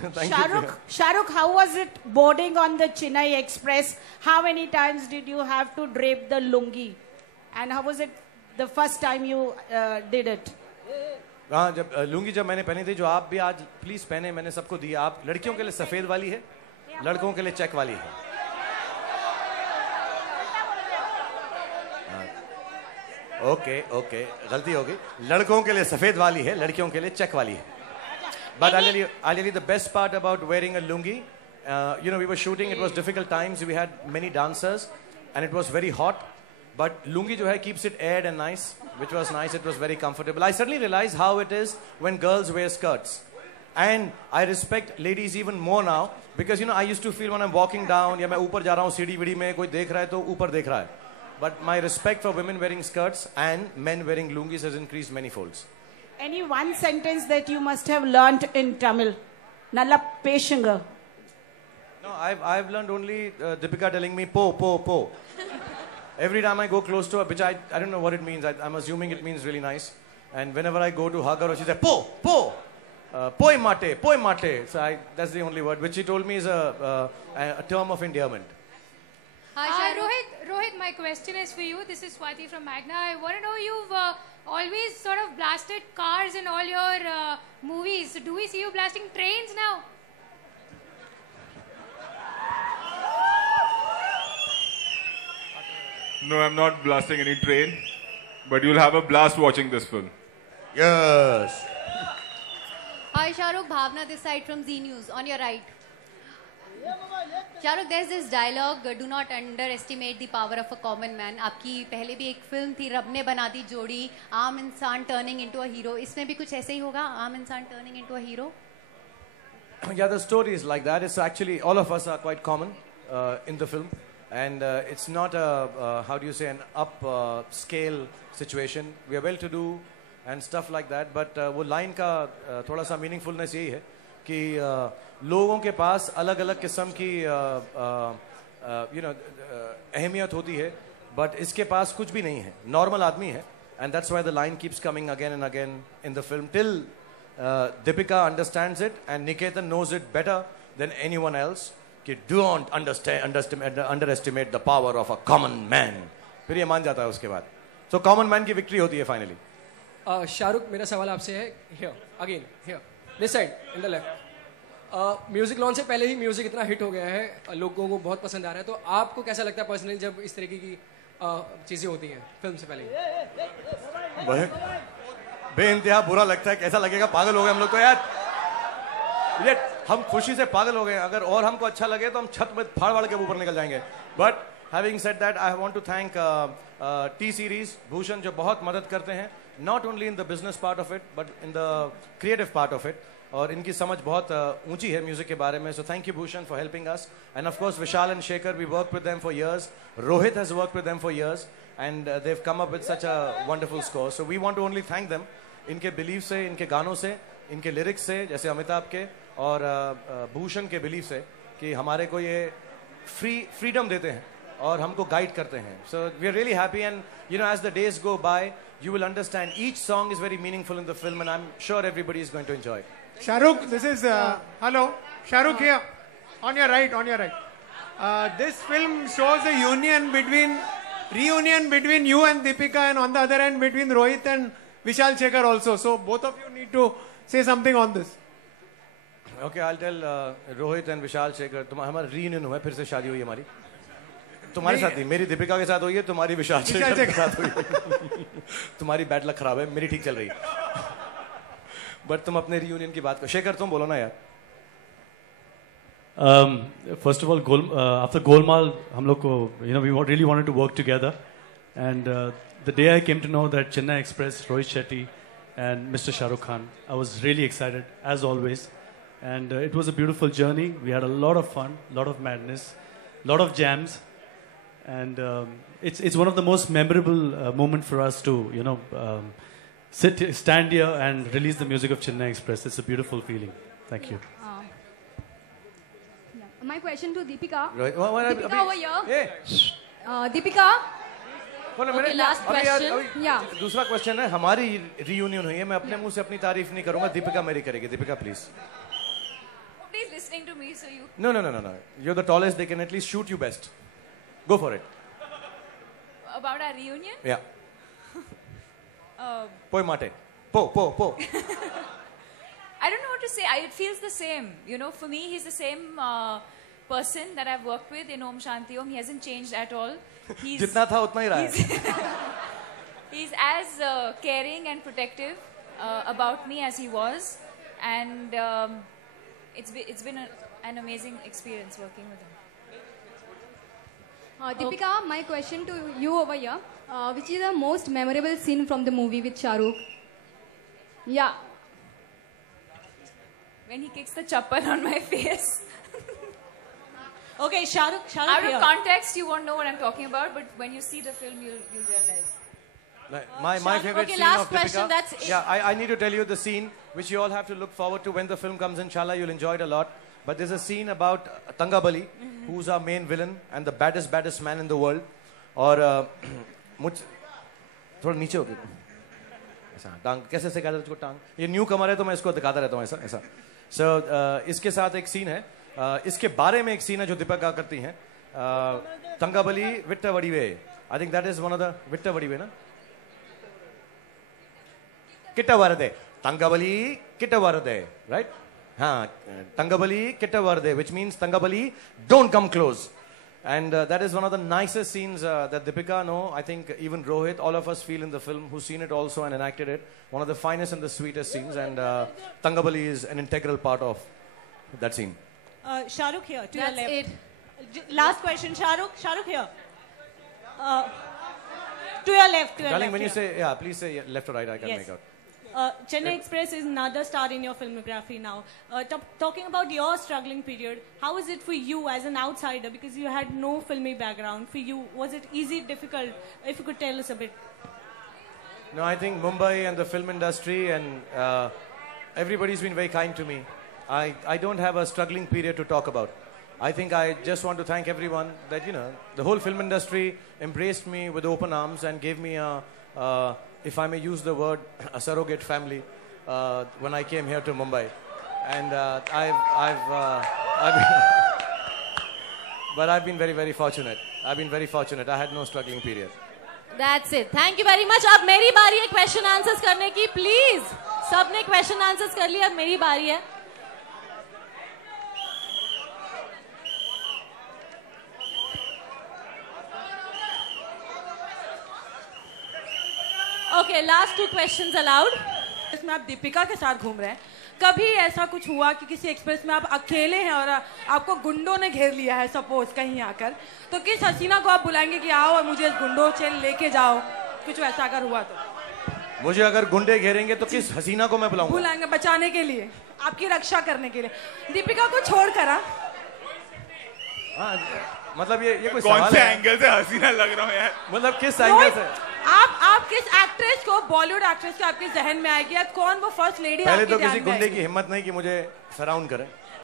Shahrukh, how was it boarding on the Chennai Express? How many times did you have to drape the lungi? And how was it the first time you did it? हाँ, जब लुंगी जब मैंने पहनी थी, जो आप भी आज प्लीज पहने, मैंने सबको दी। आप लड़कियों के लिए सफेद वाली है, लड़कों के लिए चेक वाली है। ओके, गलती होगी। लड़कों के लिए सफेद वाली है, लड़कियों के लिए चेक वाली है। But I'll tell you the best part about wearing a lungi. We were shooting. It was difficult times. We had many dancers, and it was very hot. But lungi jo hai keeps it aired and nice, which was nice. It was very comfortable. I suddenly realized how it is when girls wear skirts. And I respect ladies even more now because I used to feel when I'm walking down या मैं ऊपर जा रहा हूँ सीढ़ी वीढ़ी में कोई देख रहा है तो ऊपर देख रहा है. But my respect for women wearing skirts and men wearing lungis has increased many folds. Any one sentence that you must have learnt in Tamil? Nalla peshinga. No, I've learned only Deepika telling me po. Every time I go close to her, which I don't know what it means. I'm assuming it means really nice. And whenever I go to hug her, she says po. Poi mate. So that's the only word which she told me is a term of endearment. Hi, Rohit, my question is for you. This is Swati from Magna. I want to know, you've always sort of blasted cars in all your movies. Do we see you blasting trains now? No, I'm not blasting any train, but you'll have a blast watching this film. Yes. Hi, Shahrukh, Bhavna this side from Z News, on your right. Shahrukh, there's this dialogue, do not underestimate the power of a common man. आपकी पहले भी एक film थी, रब ने बना दी जोड़ी, आम इंसान turning into a hero. इसमें भी कुछ ऐसे ही होगा, आम इंसान turning into a hero? Yeah, the story is like that. It's actually, all of us are quite common in the film. And it's not how do you say, an upscale situation. We are well-to-do and stuff like that. But वो line का थोड़ा सा meaningfulness यही है कि लोगों के पास अलग-अलग किस्म की अहमियत होती है, but इसके पास कुछ भी नहीं है, normal आदमी है, and that's why the line keeps coming again and again in the film till Deepika understands it and Niketan knows it better than anyone else. कि don't underestimate the power of a common man. फिर ये मान जाता है उसके बाद. So common man की victory होती है finally. शाहरुख, मेरा सवाल आपसे है, here, this side, in the left. Music launch से पहले ही म्यूजिक इतना हिट हो गया है, लोगों को बहुत पसंद आ रहा है, तो आपको कैसा लगता है पर्सनली जब इस तरीके की चीजें होती हैं फिल्म से पहले? बेइंतहा बुरा लगता है. कैसा लगेगा? पागल हो गए हम लोग तो यार. ये हम खुशी से पागल हो गए. अगर और हमको अच्छा लगे तो हम छत में फाड़ के ऊपर निकल जाएंगे. But having said that, I want to thank T Series Bhushan, जो बहुत मदद करते हैं, not only in the business part of it but in the creative part of it. और इनकी समझ बहुत ऊंची है म्यूजिक के बारे में. So thank you Bhushan for helping us. And of course Vishal and Shekhar, we work with them for years. Rohit has work with them for years and they have come up with such a wonderful score. So we want to only thank them, इनके believe से, इनके गानों से, इनके lyrics से, जैसे अमिताभ के, और भूषण के बिलीव से कि हमारे को ये फ्रीडम देते हैं और हमको गाइड करते हैं. So we are really happy. And as the days go by, you will understand each song is very meaningful in the film, and I'm sure everybody is going to enjoy it. Shahrukh, this is hello, Shahrukh here, on your right. This film shows a reunion between you and Deepika, and on the other end between Rohit and Vishal Shekhar also. So both of you need to say something on this. Okay, I'll tell Rohit and Vishal Shekhar, हमारा reunion हुआ है, फिर से शादी हुई हमारी. तुम्हारे साथ नहीं, मेरी दीपिका के साथ हुई है, तुम्हारी विशाल शेखर के साथ हुई है. तुम्हारी बैड लक खराब है, मेरी ठीक चल रही है. बट तुम अपने रियूनियन की बात करो. शेखर तुम बोलो ना यार. First of all, after Golmaal, हम लोग को, we really wanted to work together, and the day I came to know that Chennai Express, Rohit Shetty and Mr. Shah Rukh Khan, I was really excited as always, and it was a beautiful journey. We had a lot of fun, a lot of madness, a lot of jams. And it's one of the most memorable moment for us to stand here and release the music of Chennai Express. It's a beautiful feeling. Thank you. My question to Deepika. Right. Deepika over here. Hey. Deepika. Okay, last question. Yeah. दूसरा question है. हमारी reunion हुई है, मैं अपने मुंह से अपनी तारीफ नहीं करूंगा, दीपिका मेरी करेगी. Deepika please. listening to me, so you. No. You're the tallest. They can at least shoot you best. Go for it. About our reunion? Yeah. Poi mate. Po. I don't know what to say. It feels the same. You know, for me, he's the same person that I've worked with in Om Shanti Om. He hasn't changed at all. He's, जितना था उतना ही रहा है. He's as caring and protective about me as he was. And it's been an amazing experience working with him. Deepika, my question to you over here. Which is the most memorable scene from the movie with Shah Rukh? Yeah. When he kicks the chappal on my face. Okay, Shah Rukh Out here. of context, you won't know what I'm talking about, but when you see the film, you'll realize. My favorite okay, scene last of question, Deepika. that's it. Yeah, I need to tell you the scene which you all have to look forward to when the film comes. Inshallah, you'll enjoy it a lot. But there's a scene about Tangabali, who's our main villain and the baddest man in the world. और मुझ थोड़ा नीचे हो गया ऐसा टांग कैसे सिखाता है तुझको टांग ये न्यू कमर है तो मैं इसको दिखाता रहता हूँ ऐसा सो इसके साथ एक सीन है इसके बारे में एक सीन है जो दीपिका करती हैं तंगाबली विट्टा वड़ीवे I think that is one of the विट्टा वड़ीवे ना किट्टा वरदे तंगाबली किट्टा वरदे राइट हाँ तंगाबली किट्टा वरदे which means Tangabali don't come close. And that is one of the nicest scenes that Deepika, I think even Rohit, all of us feel in the film who's seen it also and enacted it. One of the finest and the sweetest scenes. And Tangabali is an integral part of that scene. Shah Rukh here, to That's your left. it. Last question, Shah Rukh here. To your left, Darling, when you here. say, yeah, please say left or right, I can Yes. make out. Chennai Express is another star in your filmography now. Talking about your struggling period, how is it for you as an outsider? Because you had no filmy background. For you, was it easy, difficult? If you could tell us a bit. No, I think Mumbai and the film industry and everybody's been very kind to me. I don't have a struggling period to talk about. I think I just want to thank everyone that, the whole film industry embraced me with open arms and gave me a if I may use the word, a surrogate family when I came here to Mumbai. And I've been very, very fortunate. I've been very fortunate. I had no struggling period. That's it. Thank you very much. अब मेरी बारी है question answers करने की. Please. सबने question answers कर लिया. अब मेरी बारी है. Okay, last 2 questions allowed. इसमें आप दीपिका के साथ घूम रहे हैं. कभी ऐसा कुछ हुआ कि किसी एक्सप्रेस में आप अकेले हैं और आपको गुंडों ने घेर लिया है सपोज कहीं आकर, तो किस हसीना को आप बुलाएंगे कि आओ और मुझे गुंडों से लेके जाओ? कुछ वैसा अगर हुआ तो मुझे अगर गुंडे घेरेंगे तो किस हसीना को मैं बुलाऊंगा? बुलाएंगे बचाने के लिए, आपकी रक्षा करने के लिए. दीपिका को छोड़कर मतलब ये कोई कौन सवाल से है? एंगल से हसीना लग रहा हूँ यार? मतलब किस एंगल से? आप किस एक्ट्रेस को, बॉलीवुड एक्ट्रेस को आपके जहन में आएगी या कौन वो फर्स्ट लेडी पहले आपके तो ध्यान किसी में गुंडे आएगी? की हिम्मत नहीं कि मुझे सराउंड करे.